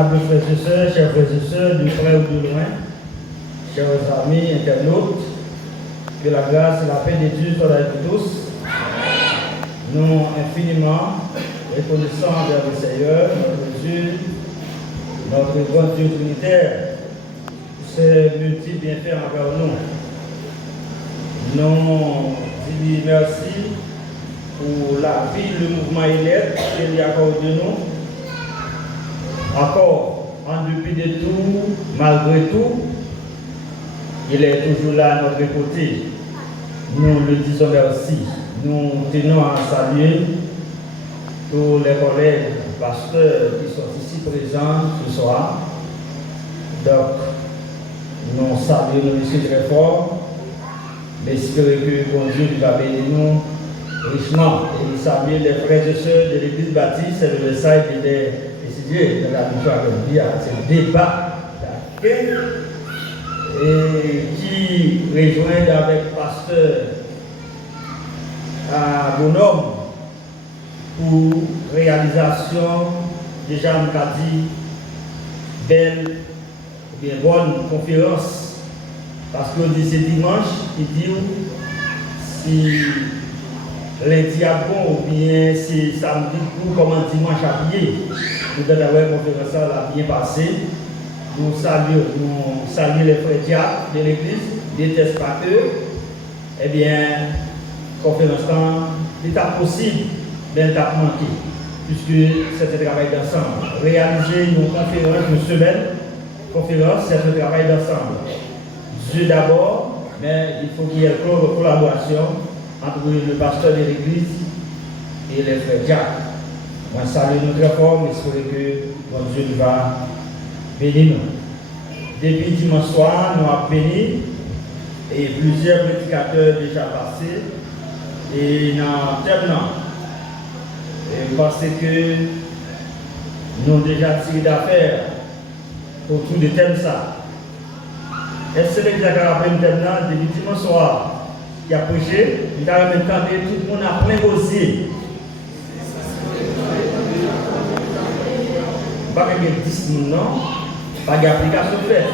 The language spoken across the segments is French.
Aimables frères et sœurs, chers frères et sœurs, de près ou de loin, chers amis, internautes, que la grâce et la paix de Dieu soient avec vous tous. Nous infiniment reconnaissants envers le Seigneur, notre Dieu, notre grand Dieu trinitaire, pour ses multiples bienfaits envers nous. Nous disons merci pour la vie, le mouvement élève qu'il accorde de nous. Encore, en dépit de tout, malgré tout, il est toujours là à notre côté. Nous le disons merci. Nous tenons à saluer tous les collègues pasteurs qui sont ici présents ce soir. Donc, nous saluons nous ici très fort. J'espère que bon Dieu va bénir nous richement. Et saluer les frères et sœurs de l'église baptiste, c'est le message qui est décidé de la victoire de Dieu. C'est le débat et qui rejoint avec pasteur à Bonhomme pour réalisation déjà on a dit belle ou bien bonne conférence parce que c'est dimanche il dit si lundi à bon ou bien c'est samedi pour comment dimanche à pied nous avons une conférence là bien passé. Nous saluons les frères diacres de l'église, détestent pas eux. Eh bien, conférence l'étape possible, mais l'étape manquée, puisque c'est un travail d'ensemble. Réaliser une conférence, une semaine, conférence, c'est un travail d'ensemble. Dieu d'abord, mais il faut qu'il y ait une collaboration entre le pasteur de l'église et les frères diacres. Moi, salue nous très fort, mais j'espère que bon Dieu va bénis nous. Depuis dimanche soir, nous avons béni et plusieurs prédicateurs déjà passés. Et dans terminant, parce que nous avons déjà tiré d'affaires autour de thème ça. Est-ce que les gens qui ont appris le thème là, depuis dimanche soir, qui a prêché, il a même entendu tout le monde a plein gosier. Pas que les 10 non. Pas d'application faite.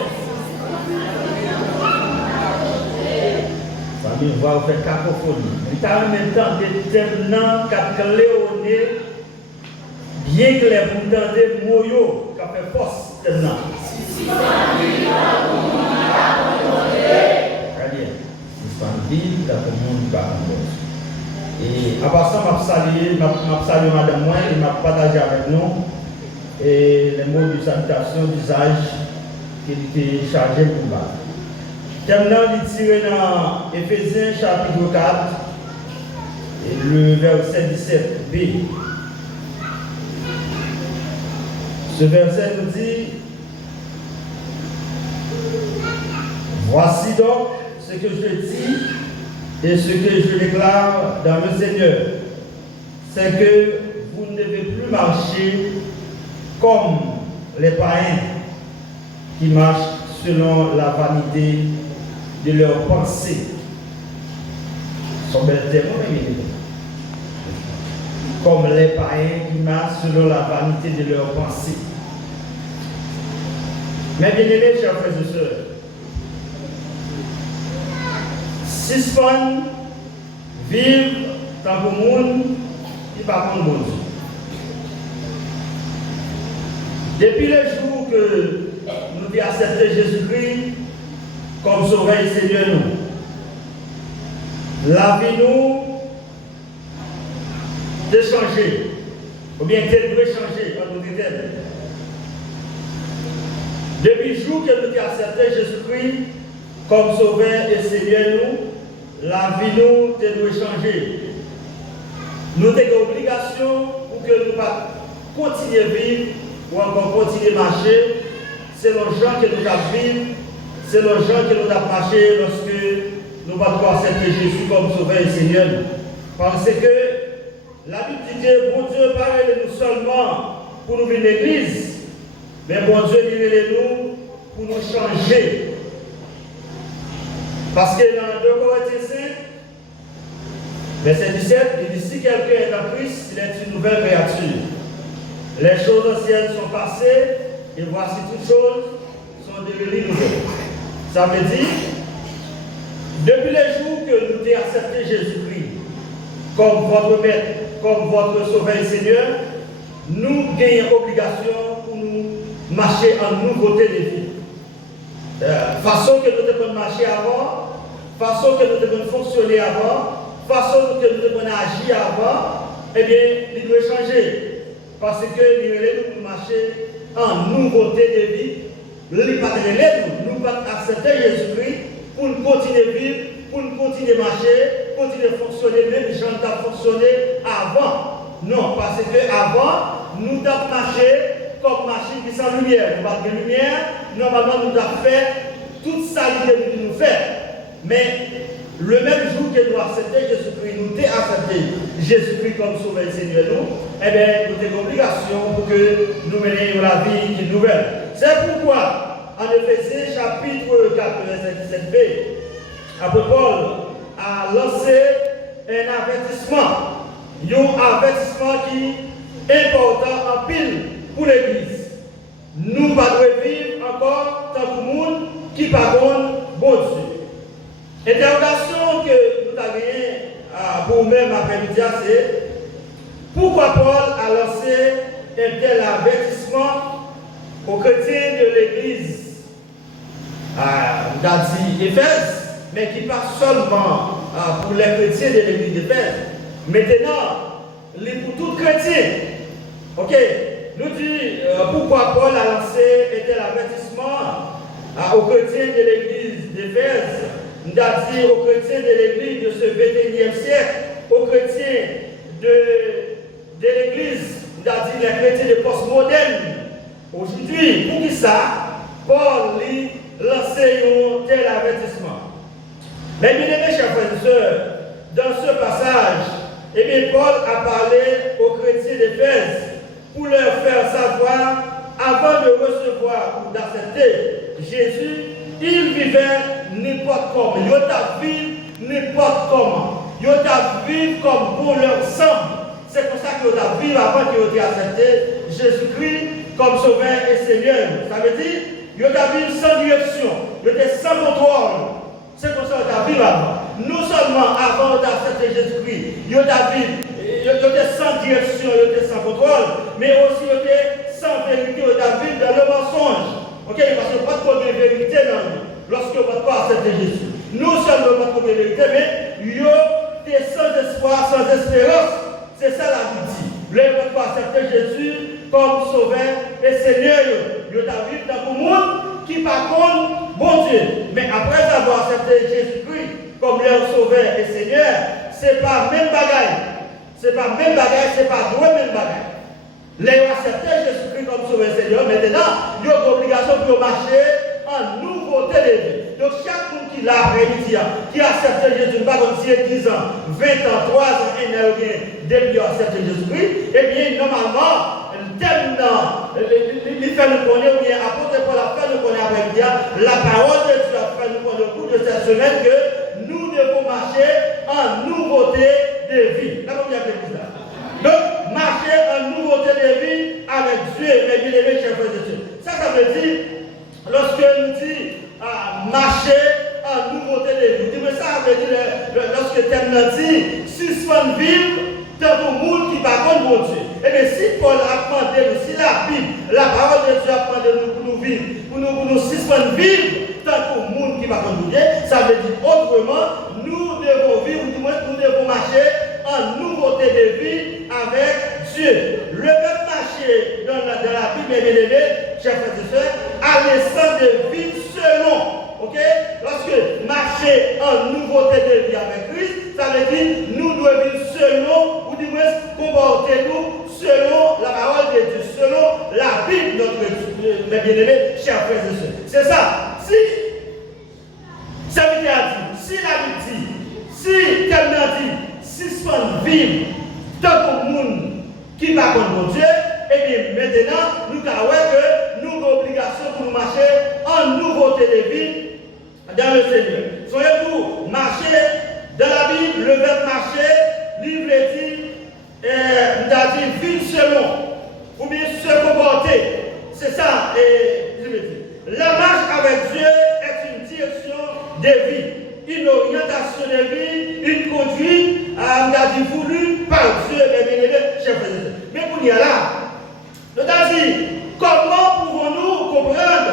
Famille va faire cacophonie. Il a en même temps des thèmes qui ont bien clair pour entendre moyo qui a fait force thème là. Très bien. Famille, tout le monde va en et à part ça, je salue madame moi et m'a partagé avec nous. Et les mots de salutation d'usage qui étaient chargés pour moi. Terminant, il tire dans Éphésiens chapitre 4, et le verset 17b. Ce verset nous dit: voici donc ce que je dis et ce que je déclare dans le Seigneur, c'est que vous ne devez plus marcher comme les païens qui marchent selon la vanité de leurs pensées. Sont belles témoins, comme les païens qui marchent selon la vanité de leurs pensées. Mais bien aimés, chers frères et sœurs, si ce qu'on vivent tant que monde, il ne va pas bon Dieu. Depuis le jour que nous avons accepté Jésus-Christ comme Sauveur et Seigneur, la vie nous de changer, ou bien qu'elle devrait changer en nous disant. Depuis le jour que nous avons accepté Jésus-Christ comme Sauveur et Seigneur, la vie nous devrait changer. Nous avons une obligation pour que nous continuions à vivre ou encore continuer à marcher, c'est le gens que nous avons vécu, c'est le gens que nous avons marché lorsque nous avons accepté Jésus comme Sauveur et Seigneur. Parce que la Bible dit que bon Dieu parle de nous seulement pour nous venir à l'église, mais bon Dieu dit de nous pour nous changer. Parce que dans 2 Corinthiens 5, verset 17, il dit si quelqu'un est en Christ, il est une nouvelle créature. Les choses anciennes sont passées, et voici toutes choses sont devenues nouvelles. Ça veut dire, depuis les jours que nous avons accepté Jésus-Christ comme votre maître, comme votre sauveur et Seigneur, nous gagnons obligation pour nous marcher en nouveauté de vie. Façon que nous devons marcher avant, façon que nous devons fonctionner avant, façon que nous devons agir avant, eh bien, il doit changer. Parce que nous devons marcher en nouveauté de vie. Nous ne pouvons pas accepter Jésus-Christ pour nous continuer à vivre, pour nous continuer à marcher, continuer à fonctionner, même si on a fonctionné avant. Non, parce qu'avant, nous devons marcher comme machine qui sans lumière. Nous n'avons pas de lumière, normalement nous devons faire toute ça que nous faisons. Mais le même jour que nous acceptons Jésus-Christ, nous avons accepté Jésus-Christ comme sauveur et Seigneur, eh bien, nous avons l'obligation pour que nous menions la vie qui est nouvelle. C'est pourquoi, en Éphésiens chapitre 4, verset 17b, apôtre Paul a lancé un avertissement. Un avertissement qui est important en pile pour l'Église. Nous ne devons pas vivre encore tant que le monde qui pardonne bon Dieu. L'interrogation que nous avons pour nous-mêmes après-midi, c'est pourquoi Paul a lancé un tel avertissement aux chrétiens de l'Église, on a dit Éphèse, mais qui pas seulement pour les chrétiens de l'Église d'Éphèse. Maintenant, pour tous chrétiens. Ok, nous disons pourquoi Paul a lancé un tel avertissement aux chrétiens de l'Église d'Éphèse. Nous avons dit aux chrétiens de l'Église de ce 21e siècle, aux chrétiens de l'Église, nous avons dit les chrétiens de postmoderne. Aujourd'hui, pour qui ça, Paul lui lancé un tel avertissement. Mais bien aimés, chers frères et sœurs, dans ce passage, eh bien, Paul a parlé aux chrétiens d'Éphèse pour leur faire savoir, avant de recevoir ou d'accepter Jésus, ils vivaient n'importe comment. Ils ont vécu n'importe comment. Ils ont vécu comme bon leur semble. C'est pour ça qu'ils ont vécu avant qu'ils aient accepté Jésus-Christ comme sauveur et Seigneur. Ça veut dire qu'ils ont vécu sans direction, ils étaient sans contrôle. C'est pour ça qu'ils ont vécu avant. Non seulement avant d'accepter Jésus-Christ, ils ont vécu, ils étaient sans direction, ils étaient sans contrôle, mais aussi ils étaient sans vérité, ils ont vécu dans le mensonge. Ok, parce qu'il n'y a pas de trouver de vérité dans nous lorsqu'on ne va pas accepter Jésus. Non seulement pas trouver de vérité, mais ils étaient sans espoir, sans espérance. C'est ça la vie. Ils ne pas accepter Jésus comme sauveur et Seigneur. Ils ont vécu dans le monde qui par contre, bon Dieu. Mais après avoir accepté Jésus-Christ comme leur sauveur et Seigneur, ce n'est pas même bagaille. Ce n'est pas même bagaille, ce n'est pas deux même bagaille. Les accepter Jésus-Christ comme sauveur et Seigneur, maintenant, ils ont l'obligation de marcher en nouveauté de vie. Donc, chaque monde qui l'a après-midi, qui a accepté Jésus, pas comme si il y a 10 ans, 20 ans, 3 ans, 1 an, depuis accepté Jésus-Christ, eh bien, normalement, tellement, il fait nous connaître, ou bien, apôtre Paul a fait nous connaître après-midi, la parole de Dieu a fait nous connaître au cours de cette semaine que nous devons marcher en nouveauté de vie. La première chose là. Donc, marcher en nouveauté de vie avec Dieu, mes bien-aimés, chers frères et sœurs. Ça veut dire, lorsque nous disons marcher en nouveauté de vie, ça veut dire, lorsque tu dit, suspendre vivre dans le monde qui va contre mon Dieu. Et bien, si Paul a demandé, si la Bible, la parole de Dieu a demandé pour nous vivre, pour nous suspendre vivre dans le monde qui va contre Dieu, ça veut dire autrement, nous devons vivre, ou du moins nous devons marcher en nouveauté de vie avec Dieu. Le même marcher dans la Bible, bien aimé, chers frères et sœurs, à l'instant de vie selon. Ok? Lorsque marcher en nouveauté de vie avec Christ, ça veut dire nous devons vivre selon, ou du moins comporter-nous selon la parole de Dieu, selon la Bible, notre bien-aimé, chers frères et sœurs. C'est ça. Si ça veut dire, si la Bible dit, si quelqu'un dit, suspendre vivre dans le monde qui va contre mon Dieu, et bien maintenant, nous avons que nous avons l'obligation pour nous marcher en nouveauté de vie dans le Seigneur. Soyez-vous marcher dans la Bible, le verbe marcher, livre dit, nous avons dit vivre selon, ou bien se comporter. C'est ça, La marche avec Dieu est une direction de vie, une orientation de vie, une conduite voulue par Dieu, mes bien-aimés, chers frères et sœurs. Mais pour y aller là, nous avons dit, comment pouvons-nous comprendre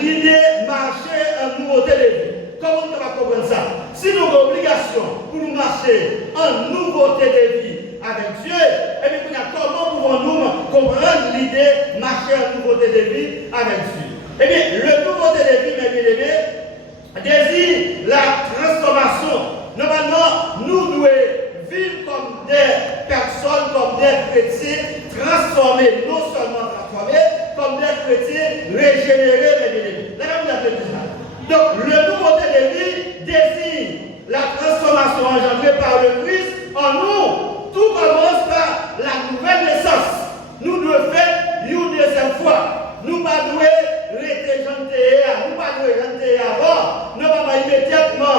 l'idée marcher en nouveauté de vie? Comment nous allons comprendre ça? Si nous avons l'obligation pour nous marcher en nouveauté de vie avec Dieu, et bien comment pouvons-nous comprendre l'idée marcher en nouveauté de vie avec Dieu? Eh bien, le nouveauté de vie, mes bien-aimés, désigne la transformation. Normalement, nous devons vivre comme des personnes, comme des chrétiens transformés, non seulement transformés, comme des chrétiens régénérés, mes bien-aimés. Donc, le nouveauté de vie désigne la transformation engendrée par le Christ en nous. Tout commence par la nouvelle naissance. Nous devons faire une deuxième fois. Nous ne devons pas rester jantés, nous ne devons pas janter avant. Nous ne devons pas immédiatement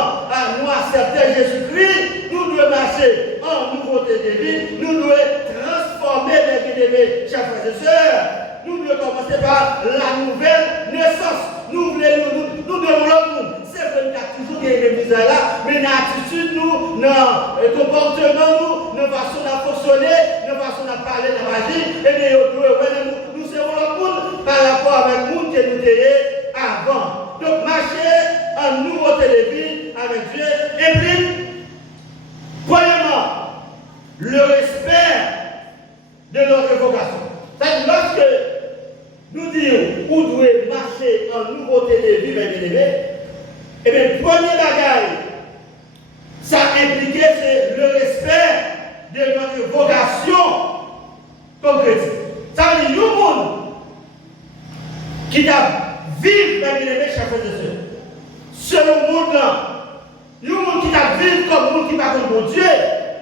nous accepter Jésus-Christ. Nous devons marcher en nouveauté de vie. Nous devons transformer les bien-aimés, chers frères et sœurs. Nous devons commencer par la nouvelle naissance. Nous devons l'homme. C'est vrai qu'il y a toujours des églises là, mais l'attitude, nous, notre comportement, nos façons de fonctionner, nos façons de parler de la magie, et bien, nous serons l'homme par rapport avec le monde que nous étions avant. Donc, marcher en nouveauté de vie avec Dieu implique, premièrement, le respect de notre vocation. C'est-à-dire, lorsque nous disons qu'on doit marcher en nouveauté de vie, mes bien-aimés, eh bien, le premier bagage, ça implique c'est le respect de notre vocation comme chrétien. Ça veut dire, le monde qui a vécu, mes bien-aimés, chers frères et sœurs, ce monde-là, le monde qui a vécu comme monde qui va comme mon Dieu,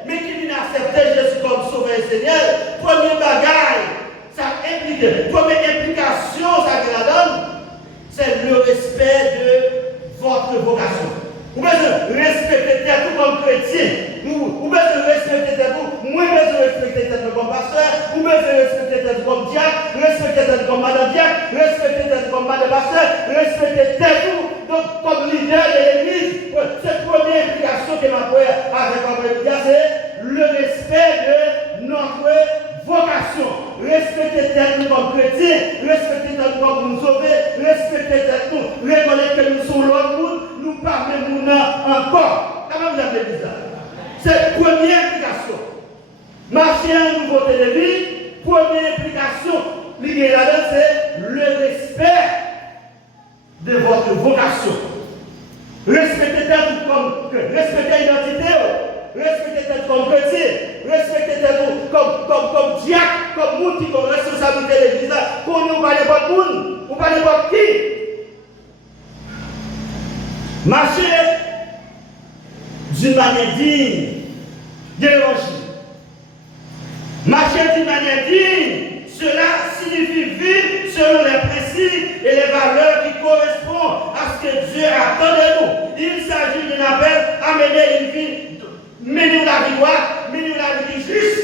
mais qui vient accepter Jésus comme sauveur et Seigneur, premier bagage, ça implique, première implication, ça que la donne, c'est le respect de votre vocation. Vous pouvez respecter tout comme chrétien. Vous pouvez respecter tout. Moi, je vais respecter tout comme pasteur. Vous pouvez respecter tout comme diacre. Respecter tout comme madame diacre. Respecter tout comme madame pasteur. Respecter tout. Donc, comme leader de l'église, cette première implication que ma frère avec ma frère, c'est le respect de notre vocation. Respecter nous comme chrétiens, respecter nous comme nous sauver, respecter nous, reconnaître que nous sommes l'autre monde, nous parlons encore. Comment vous appelez ça? C'est la première implication. Marcher en nouveauté de vie, première implication, liée là-dedans, c'est le respect de votre vocation. Respecter tout comme respecter l'identité. Respectez-vous comme chrétien, respectez-vous comme diacre, comme monde qui a une responsabilité de l'église, qu'on ne parle pas de monde, on ne parle pas de qui. Marcher d'une manière digne de l'évangile. Marcher d'une manière digne, cela signifie vivre selon les principes et les valeurs qui correspondent à ce que Dieu attend de nous. Il s'agit d'un appel à mener une vie. Menez la vie droite, menez la vie juste.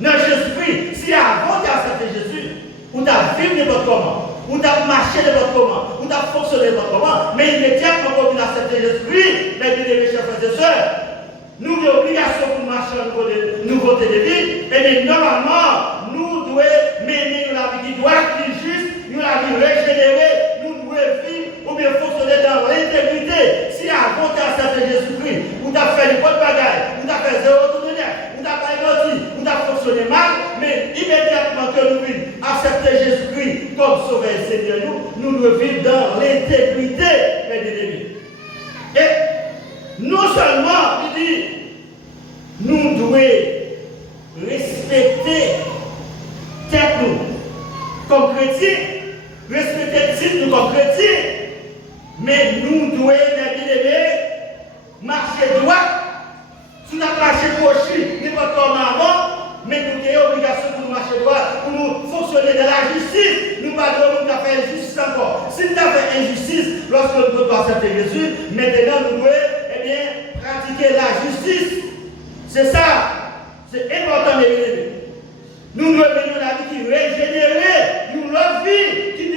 Non, Jésus-Christ, si avant d'accepter Jésus, vous avez vécu de votre comment, vous avez marché de votre comment, vous avez fonctionné de votre comment, mais immédiatement quand vous acceptez Jésus-Christ, mes bien-aimés chers frères et sœurs, nous avons l'obligation pour marcher en nouveauté de vie, et bien normalement, nous devons mener la vie qui doit, qui est juste, nous la vie régénérée, nous devons vivre ou bien fonctionner dans l'intégrité. Si avant d'accepter Jésus-Christ, vous avez fait les bonnes bagailles, vous avez fait zéro tout de net, vous n'avez pas menti, vous avez fonctionné mal, mais immédiatement que nous vivons accepter Jésus-Christ comme sauveur et Seigneur, nous devons vivre dans l'intégrité, mes bien-aimés. Et non seulement, il dit, nous devons respecter tête nous comme chrétiens, respecter titre nous comme chrétiens, mais nous devons, mes bien-aimés, marcher droit. Si nous avons marché gauche, nous pas comme avant, mais nous avons l'obligation pour nous marcher droit, pour nous fonctionner dans la justice. Nous ne devons pas faire injustice encore. Si nous avons fait injustice, lorsque nous devons accepter Jésus, maintenant nous devons pratiquer la justice. C'est ça. C'est important de l'élever. Nous devons venir dans la vie qui est régénérée, une autre vie qui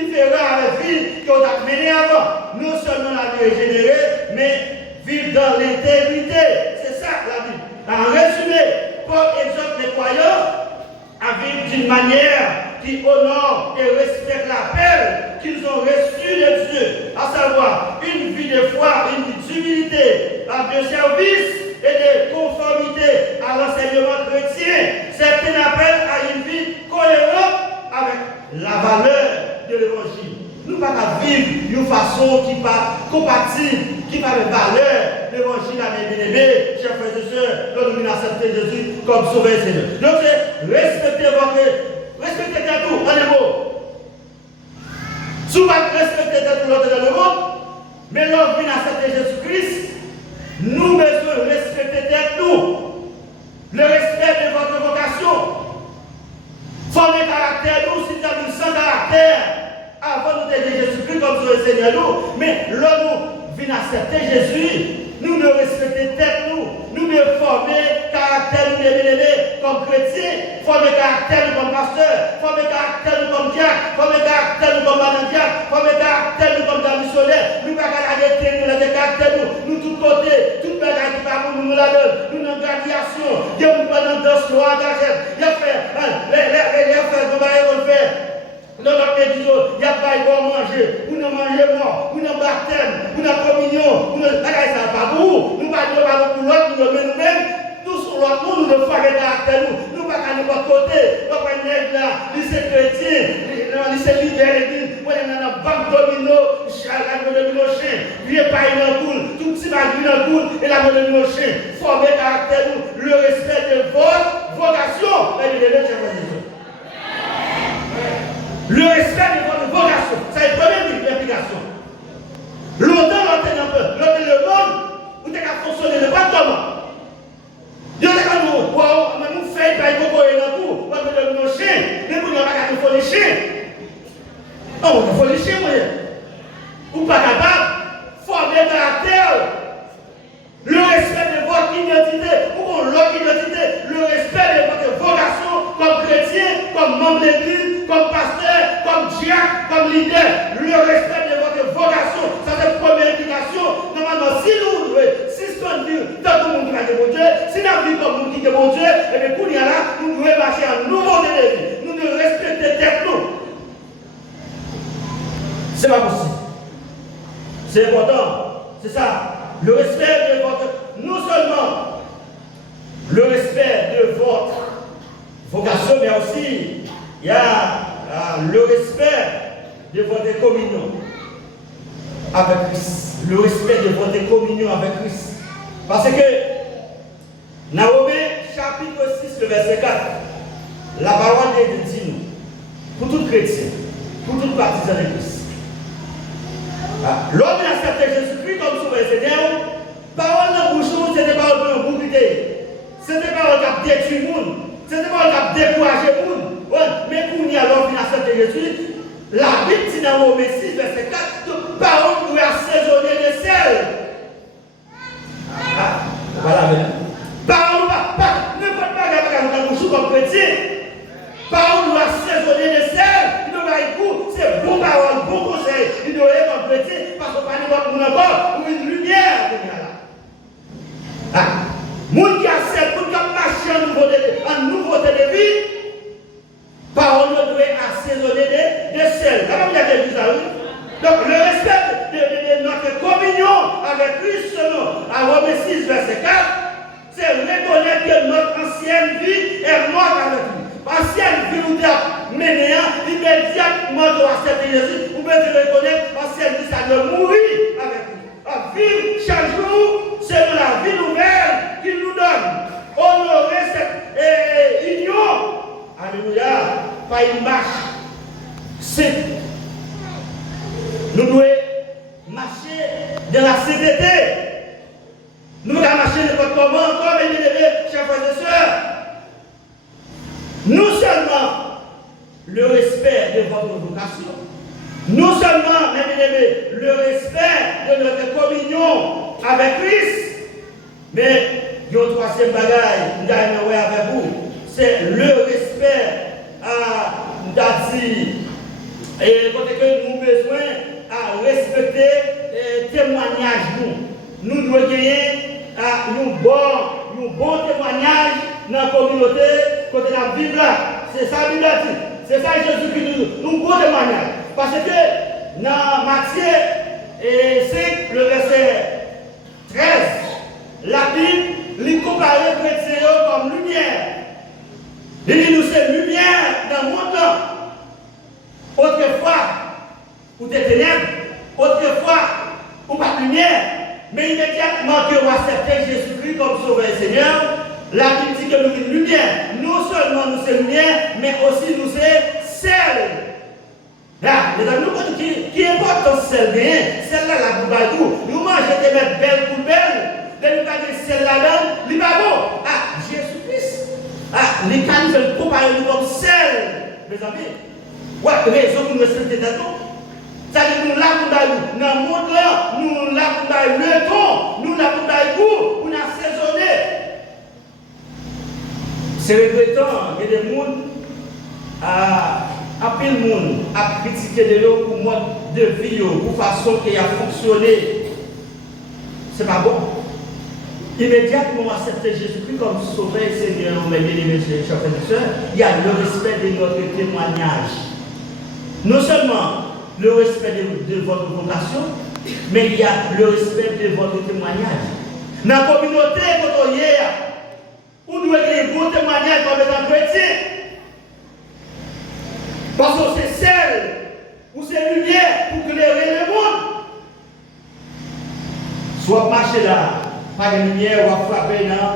que vous avez mené avant. Non seulement la vie régénérée, mais vivre dans l'intégrité. C'est ça la Bible. En résumé, Paul exhorte les croyants à vivre d'une manière qui honore et respecte l'appel qu'ils ont reçu de Dieu, à savoir une vie de foi, une vie d'humilité, de service et de conformité à l'enseignement chrétien. C'est un appel à une vie cohérente avec la valeur de l'évangile. Nous ne pouvons pas vivre d'une façon qui n'est pas compatible, qui n'a pas de valeur. L'évangile a bien aimé, chers frères et sœurs, nous nous accepter Jésus comme sauveur et Seigneur. Donc c'est respectez tout, en un mot. Si vous respectez tout l'autre dans le monde, mais l'homme vient accepter Jésus-Christ, nous devons respecter nous. Le respect de votre vocation. Former caractère, nous, si nous avons sans caractère, avant de dire Jésus-Christ comme Sauveur Seigneur, nous, mais l'homme vient accepter Jésus, nous ne respectons tête nous, nous devons former caractère, nous devons comme chrétiens, former caractère comme pasteur, former caractère comme diacre, former caractère comme diacre, former caractère comme missionnaire, nous ne pouvons pas arrêter nous caractère nous tous côtés, toute bagaille qui va nous la donne, nous dans graduation, Dieu nous prend dans danse, nous engagons, il y a fait, les affaires qu'on va faire. Dans notre église, il n'y a pas de bon manger, ou non manger mort, ou non baptême, ou non communion, ou non. Ça va pas pour vous. Nous ne parlons pas pour l'autre, nous nous-mêmes, nous sur l'autre, nous ne faisons pas caractère, nous ne pas à notre côté. Nous pas nègre là, lycée chrétien, lycée libéré, nous on est dans la banque domino, la domino chien, vieux paille dans le coule, tout petit bagage dans le coule, et la domino chien. Former caractère, le respect de votre vocation. Le respect de votre vocation, c'est la première implication. Longtemps, le monde, vous avez fonctionné de pas comment. Dieu a dit nous faisons pas de coco et dans tout, parce que nos chiens, mais vous n'avez pas qu'il faut les chiens. Non, il faut les chiens, vous n'êtes pas capable de former un caractère. Le respect de votre identité, ou l'autre identité, le respect de votre vocation comme chrétien, comme membre d'église, comme pasteur, comme diacre, comme leader, le respect de votre vocation, ça c'est la première implication. Normalement, si nous vivons dans le monde qui va être bon Dieu, si nous vivons comme nous qui est bon Dieu, et bien pour y aller, nous devons marcher en nouveau de vie. Nous devons respecter tête nous. C'est pas possible. C'est important. C'est ça. Le respect de votre, non seulement le respect de votre vocation, mais aussi il y a le respect de votre communion avec Christ. Le respect de votre communion avec Christ. Parce que dans Romains chapitre 6, le verset 4, la parole de Dieu dit nous, pour tout chrétien, pour tout partisan de Christ. L'homme a accepté Jésus-Christ comme sauveur Seigneur. Parole dans bouche, c'était pas pour vous quitter. C'était pas pour détruire le monde. C'était pas pour décourager le monde. Mais pour nous, alors, on a accepté Jésus. La Bible dit dans Romains 6, verset 4, parole doit assaisonner de sel. Voilà, parole, n'importe pas dans bouche comme chrétien. Parole doit assaisonner de sel. C'est bon parole, bon conseil. Il doit être comme chrétien parce qu'on parle de mon encore ou une lumière. Moun qui accepte, moun qui a marché en nouveauté de vie, parole doit assaisonner de sel. Comment vous avez dit ça? Donc le respect de notre communion avec Christ, selon à Romains 6, verset 4, c'est reconnaître que notre ancienne vie est morte avec lui. Ancienne vie où tu as mené, immédiatement tu as accepté Jésus, vous pouvez reconnaître ancienne vie, ça doit mourir avec lui. À vivre chaque jour selon la vie nouvelle qu'il nous donne. Honorer cette union. Alléluia. Pas une marche. C'est. Nous devons marcher dans la sainteté. Nous devons marcher n'importe comment, comme les élevés, chers frères et sœurs. Non seulement le respect de votre vocation, non seulement, mes bien-aimés, le respect de notre communion avec Christ, mais il y a un troisième bagage, avec vous, c'est le respect à Dati. Et quand nous avons besoin à respecter le témoignage nous. Nous devons gagner un bon témoignage dans la communauté côté la Bible là. C'est ça la Bible dit. C'est ça Jésus-Christ nous bon témoignage. Parce que dans Matthieu 5, le verset 13, la Bible lui compare les chrétiens comme lumière. Il dit nous c'est lumière dans le monde là. Autrefois, ou des ténèbres, autrefois, ou pas de lumière, mais immédiatement que vous acceptez Jésus-Christ comme sauveur et Seigneur, la Bible dit que nous sommes lumière. Non seulement nous sommes lumière, mais aussi nous sommes sel. Là, les amis, nous qui importe celle-là, celle-là, la boubaïdou, nous mangeons des mettre belle pour belle, de nous garder celle-là, il va bon. Ah, Jésus-Christ. Ah, les cannes veulent comparer nous comme sel, mes amis. Ouais, raison pour nous respecter d'abord. C'est-à-dire nous l'avons dans le monde là, nous l'avons le temps, nous l'avons goût, pour nous assaisonner. C'est regrettant, il y a des gens, à peu de monde, à critiquer de l'eau pour mode de vie, pour façon qu'il a fonctionné. C'est pas bon. Immédiatement, accepter Jésus-Christ comme sauveur et Seigneur, mes bien-aimés, chers frères et sœurs, il y a le respect de notre témoignage. Non seulement le respect de votre vocation, mais il y a le respect de votre témoignage. Dans la communauté, quand on y est, on doit avoir un bon témoignage comme étant chrétien. Parce que c'est celle ou c'est lumière pour éclairer le monde. Soit marcher là, pas de lumière, ou frapper dans la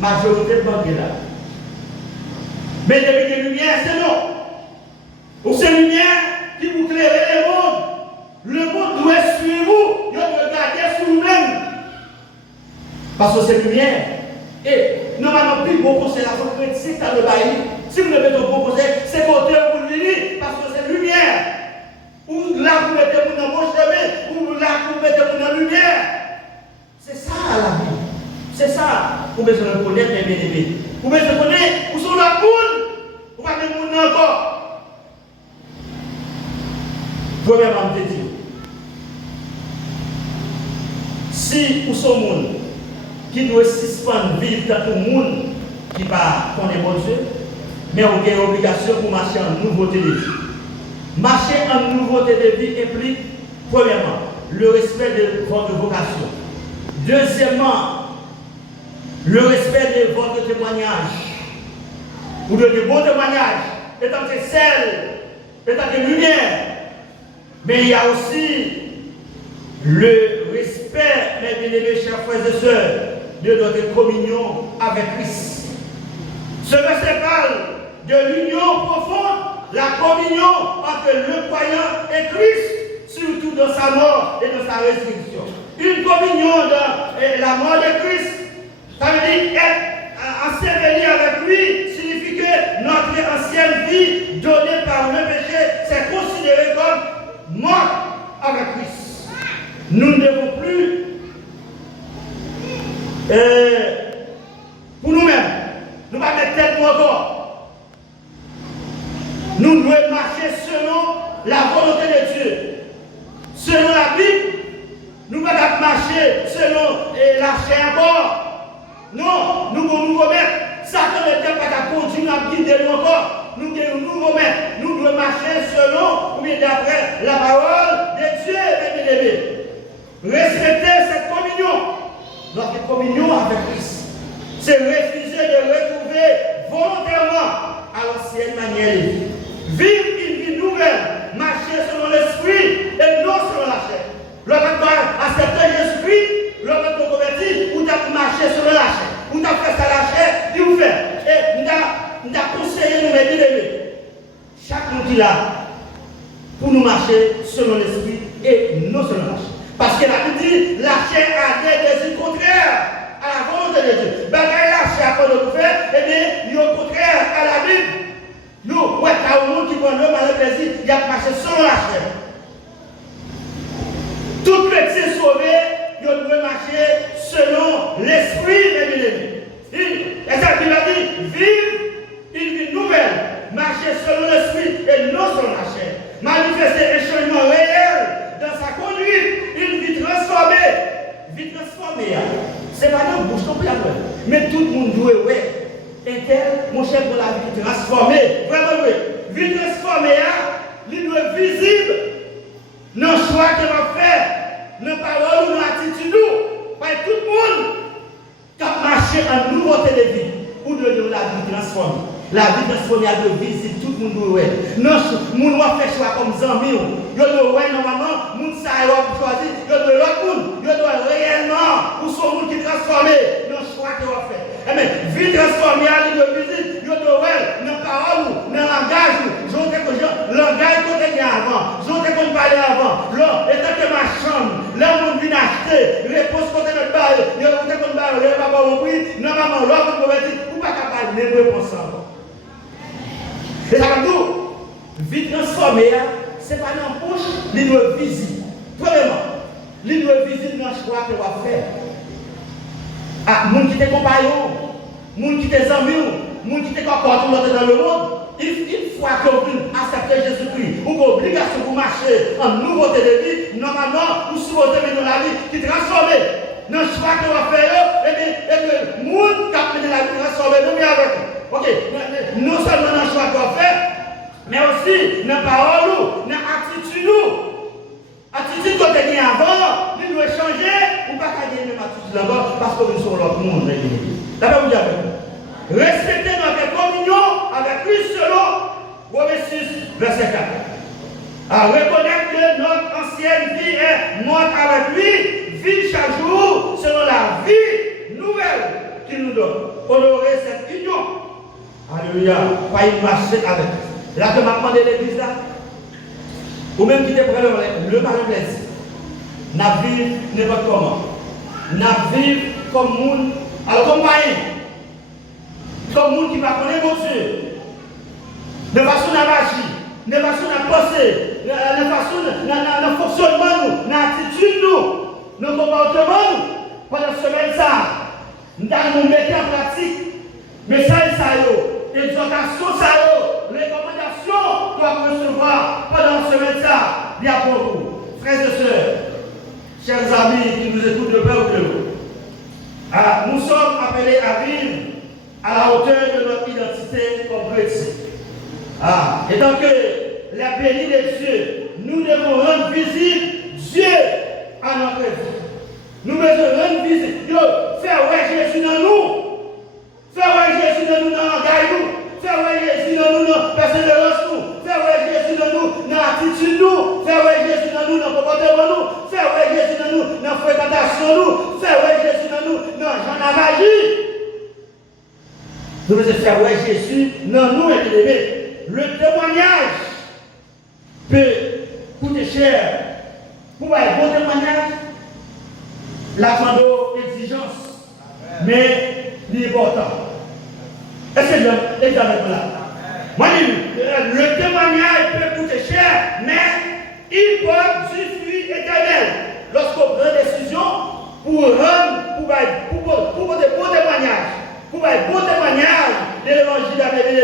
majorité de banque là. Mais depuis que lumière, c'est non. Ou c'est lumière qui vous éclaire le monde. Le monde doit suivre vous, il doit regarder sur nous-mêmes. Parce que c'est lumière. Et normalement, plus bon conseil à votre chrétien dans le bail. Si vous ne mettez pas bon conseil, c'est côté pour le venir, parce que c'est lumière. Ou là, vous mettez dans mon chemin, ou là, vous mettez dans la lumière. C'est ça la vie. C'est ça. Vous besoin de connaître les bien-aimés. Vous besoin de connaître où sont la poule. Vous ne pouvez pas de encore. Premièrement, je te dis, si vous sont monde qui doit suspendre vivre dans le monde qui va connaître bon Dieu, mais on a une obligation pour marcher en nouveauté de vie. Marcher en nouveauté de vie implique, premièrement, le respect de votre vocation. Deuxièmement, le respect de votre témoignage. Vous donnez bon témoignage, étant que sel, étant que lumière. Mais il y a aussi le respect, mes bien-aimés, chers frères et sœurs, de notre communion avec Christ. Ce verset parle de l'union profonde, la communion entre le croyant et Christ, surtout dans sa mort et dans sa résurrection. Une communion dans la mort de Christ, ça veut dire être enseveli avec lui, signifie que notre ancienne vie donnée par le péché, c'est considéré comme mort avec Christ. Nous ne devons plus, pour nous-mêmes, nous ne pas mettre tête encore. Nous devons marcher selon la volonté de Dieu. Selon la Bible, nous ne pouvons pas marcher selon la chair encore. Non, nous devons nous remettre. Satan ne peut pas continuer à guider nous encore. Nous devons nous remettre. Nous devons marcher selon, ou bien d'après la parole de Dieu, mes bien-aimés. Respecter cette communion. Notre communion avec Christ. C'est refuser de retrouver volontairement à l'ancienne manière de vie. Vivre une vie nouvelle, marcher selon l'esprit et non selon la chair. Lorsque tu as accepté Jésus-Christ, lorsque tu as converti, ou tu as marché selon la chair, ou tu as fait ça la chair, tu vous fais. Et nous avons conseillé nous mes bien-aimés. Chaque monde qui est là, pour nous marcher selon l'esprit et non selon la chair. Parce que la Bible dit, la chair a des désirs contraires à la volonté de Dieu. Bagaille la chair pour nous faire, eh bien, il est au contraire à la Bible. Nous, ouais, quand un monde qui prend l'homme à le plaisir, il a marché selon la chair. Tout chrétien sauvé, il doit marcher selon l'esprit des bien-aimés. Et ça, il a dit, vive une vie nouvelle, marcher selon l'esprit et non selon la chair. Manifester un changement réel dans vie qui est transformée. Vraiment, oui. Vie transformée, il doit être visible dans le choix que l'on fait, dans la parole ou dans l'attitude. Parce que tout le monde qui a marché en nouveauté de vie, ou de la vie transformée. La vie transformée a de visible, tout le monde doit voir. Non, nous doit faire choix comme Zambie. Vous doit voir normalement, nous savons choisir, vous doit l'autre monde, vous doit réellement, ou son monde qui est transformé, dans le choix que vous faites. Mais vie transformée a de visible, vous doit voir dans la parole, dans le langage, le langage qu'on a avant, je qu'on parlait avant, là, étant que ma chambre, là où on vient acheter, réponse qu'on a notre bail, il y a qu'on a bail, il y a pas bon prix, normalement, là, vous pouvez dire, ou pas capable de même réponse encore. Et ça va tout. Vie transformée, ce n'est pas dans la poche, il doit être visible. Premièrement, il doit être visible dans le choix que va faire. Ah, les gens qui te compagnon, les gens qui te amis, les gens qui te comportent dans le monde, une fois que vous acceptez Jésus-Christ, ou l'obligation pour marcher en nouveauté de vie, normalement, vous supposez dans la vie qui est transformée. Dans le choix que va faire, et bien, les gens qui ont la vie transformée, nous sommes avec vous. Ok, non seulement dans le choix qu'on fait, mais aussi dans la parole, dans l'attitude. L'attitude qu'on a dit avant, nous devons changer, ou pas gagner même attitude là-bas, parce que nous sommes l'autre monde. D'abord, vous dites, respectez notre communion avec lui selon Romains 6, verset 4. À reconnaître que notre ancienne vie est morte avec lui, vivre chaque jour selon la vie nouvelle qu'il nous donne. Honorer cette union. Alléluia. Pas une marché avec. Là que m'a demandé l'église là. Ou même qui te prend le malheur plaisir. N'a vivre n'importe comment. N'a vivre comme monde. Alors comme moyen. Comme monde qui va connaître mon Dieu. De façon à magie. De façon à penser. De façon à fonctionnement nous. Dans l'attitude nous. Dans le comportement nous. Pendant ce semaine ça. Nous allons mettre en pratique. Message ça yo. Exhortation, ça, recommandations doivent recevoir pendant ce semaine ça. Bien pour vous, frères et sœurs, chers amis qui nous écoutent de près ou de loin. Nous sommes appelés à vivre à la hauteur de notre identité comme chrétiens. Et tant que la bénie de Dieu, nous devons rendre visible Dieu à notre vie. Nous devons rendre visible, faire ouais Jésus dans nous. Faire ouais Jésus dans nous dans l'engagement nous. Faire ouais Jésus dans nous dans la persévérance nous. Faire ouais Jésus dans nous dans l'attitude nous. Faire ouais Jésus dans nous dans le comportement nous. Faire ouais Jésus dans nous dans la fréquentation nous. Faire ouais Jésus dans nous dans la magie. Nous devons faire ouais Jésus dans nous et l'aimer. Le témoignage peut coûter cher. Pour un bon témoignage, la exigence. Mais l'important. Est-ce que je l'examine là? Moi, le témoignage peut coûter cher, mais il porte du fruit éternel. Lorsqu'on prend une décision pour rendre, pour des beaux témoignages, pour un beau témoignage de l'évangile à bébé,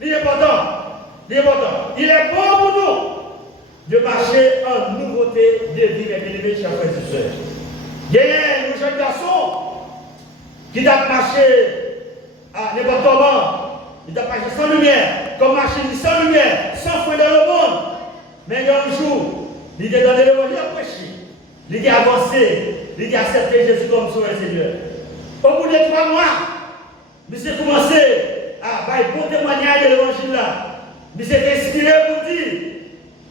il est important. Il est bon pour nous de marcher en nouveauté de vie, mes bien-aimés, chers frères et sœurs. Il y a un jeune garçon qui a marché à n'importe comment, il a marché sans lumière, comme marché sans lumière, sans foi dans le monde. Mais un jour, il est dans l'évangile à prêcher, il est avancé, il a accepté Jésus comme son Seigneur. Au bout de 3 mois, il s'est commencé à faire un bon témoignage de l'évangile là. Il s'est inspiré pour dire,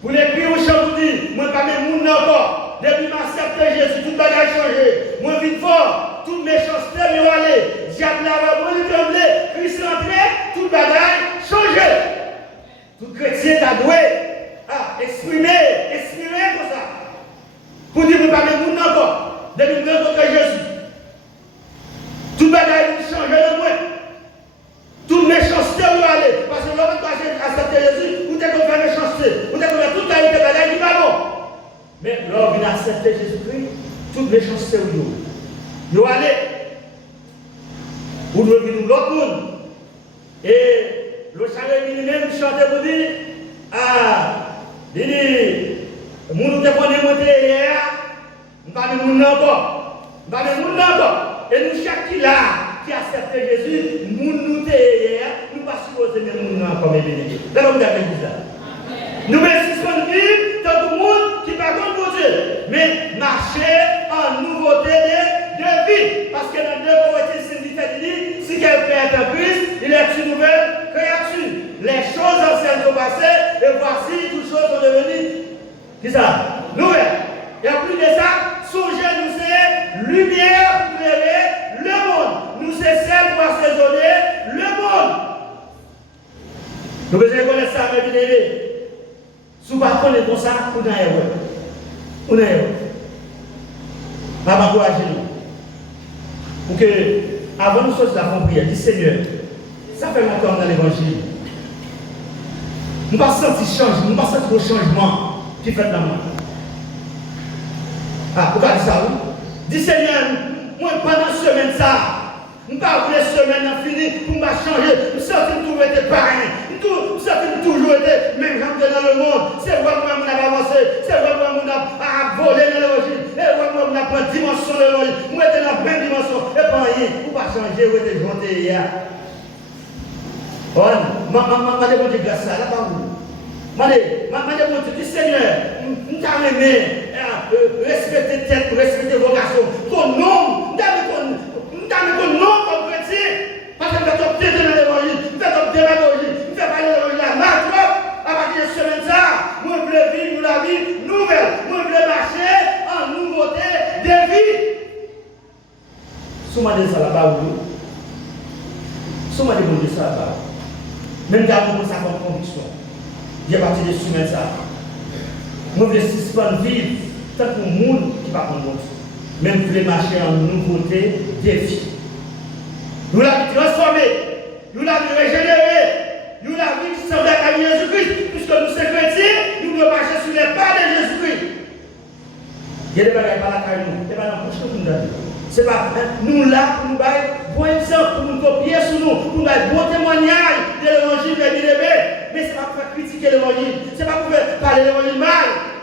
pour les prier au chant pour dire, moi pas même monde encore. Depuis que j'ai accepté Jésus, tout le bagage a changé. Moi vite fort, toute méchanceté m'est allée. Diable là, moi il tremblé, Christ rentré, tout le bagage changé. Tout chrétien t'a doué exprimer comme ça. Pour dire, moi pas même monde encore. Depuis que j'ai rencontré Jésus. Tout le bagage a changé de moi. Toute méchanceté m'est allée. Parce que lorsque j'ai accepté Jésus, vous êtes contre la méchanceté. Vous êtes contre toute qualité de bagage qui va bon. Mais lorsqu'il a accepté Jésus-Christ, toute méchanceté ou nous. Nous allons. Vous devez venir l'autre monde. Et le chalet lui-même chantait pour dire, il dit, nous te prenons monter hier, nous ne pas encore. Et nous chaque qui là, qui accepte Jésus, nous hier, nous pas supposés même nous comme bénéfice. D'accord, vous avez dit ça. Nous suspendons vivre dans tout le monde qui par contre pour Dieu, mais marcher en nouveauté de vie. Parce que dans 2 Corinthiens 5, dit, si quelqu'un est en Christ, il est une nouvelle créature. Les choses anciennes sont passées, et voici, toutes choses sont devenues. Qu'est-ce ça? Nouvelles. Et en plus de ça, songez, nous c'est lumière pour éclairer le monde. Nous c'est celle pour assaisonner le monde. Nous devons connaître ça, mes bien-aimés. Si vous ne connaissez pas ça, vous n'avez pas. Vous n'avez pas. Pas encourager nous. Pour que, avant nous sortir la prière, dit Seigneur, ça fait longtemps dans l'évangile. Nous ne pas sentir changement, nous ne pas sentir le changement qui fait dans moi. Ah, vous avez ça, oui? Dis Seigneur, moi pendant la semaine, ça. Nous ne pas la semaine finie pour me changer. Nous sommes toujours été pareils. Nous sommes toujours été même gens dans le monde. C'est vrai que nous avons avancé. C'est vrai que nous avons volé dans l'évangile. C'est vrai que nous avons pris dimension de l'évangile. Nous étions dans la même dimension. Et pas rien. Vous ne pas changer. Vous êtes jeté hier. Voilà. Je vais vous dire grâce à la parole. Je vais vous dire, Seigneur, nous t'avons aimé. Respectez tête, respectez vocation. Ton nom, nous t'avons nom comme chrétien. Parce que nous faisons opter dans l'évangile, nous faisons démagogie, nous faisons parler de l'évangile à ma à partir de ce semaine ça, nous voulons vivre la vie nouvelle, nous voulons marcher en nouveauté de vie. Si on m'a dit ça là-bas, si on m'a dit ça là-bas, même quand on a sa conviction, il y a partir de ce semaine ça, nous voulons suspendre vivre tant que le monde qui va prendre compte. Même voulons marcher en nouveauté de vie. Nous l'avons transformé, nous l'avons régénéré, nous l'avons semblé à Jésus-Christ, puisque nous sommes chrétiens, nous devons marcher sur les pas de Jésus-Christ. Il y a des bagages par la caille, nous, il y a des bagages pour nous donner. C'est pas nous là pour nous donner bon exemple, pour nous copier sur nous, pour nous donner bon témoignage de l'évangile de l'Évangile. Mais ce n'est pas pour faire critiquer l'évangile, ce n'est pas pour faire parler de l'évangile mal.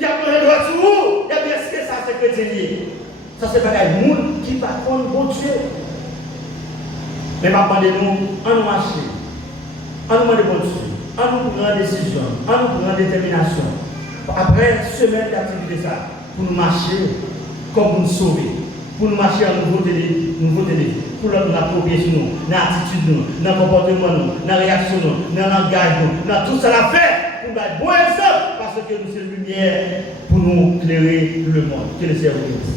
Il y a plein de droits sur vous, il y a bien ce que ça c'est chrétien. Ça c'est pas le monde qui va contre bon Dieu. Mais demandez-nous, en nous marcher, en nous demander bon Dieu, en nous prendre décision, en nous prendre détermination. Après une semaine d'activité, ça, pour nous marcher comme pour nous sauver, pour nous marcher en nouveauté de vie, pour nous approprier sur nous, dans l'attitude, dans le comportement, dans la réaction, dans le langage, dans tout ça la fait, pour nous donner bon exemple, parce que nous sommes lumière pour nous éclairer le monde. Que le Seigneur vous bénisse.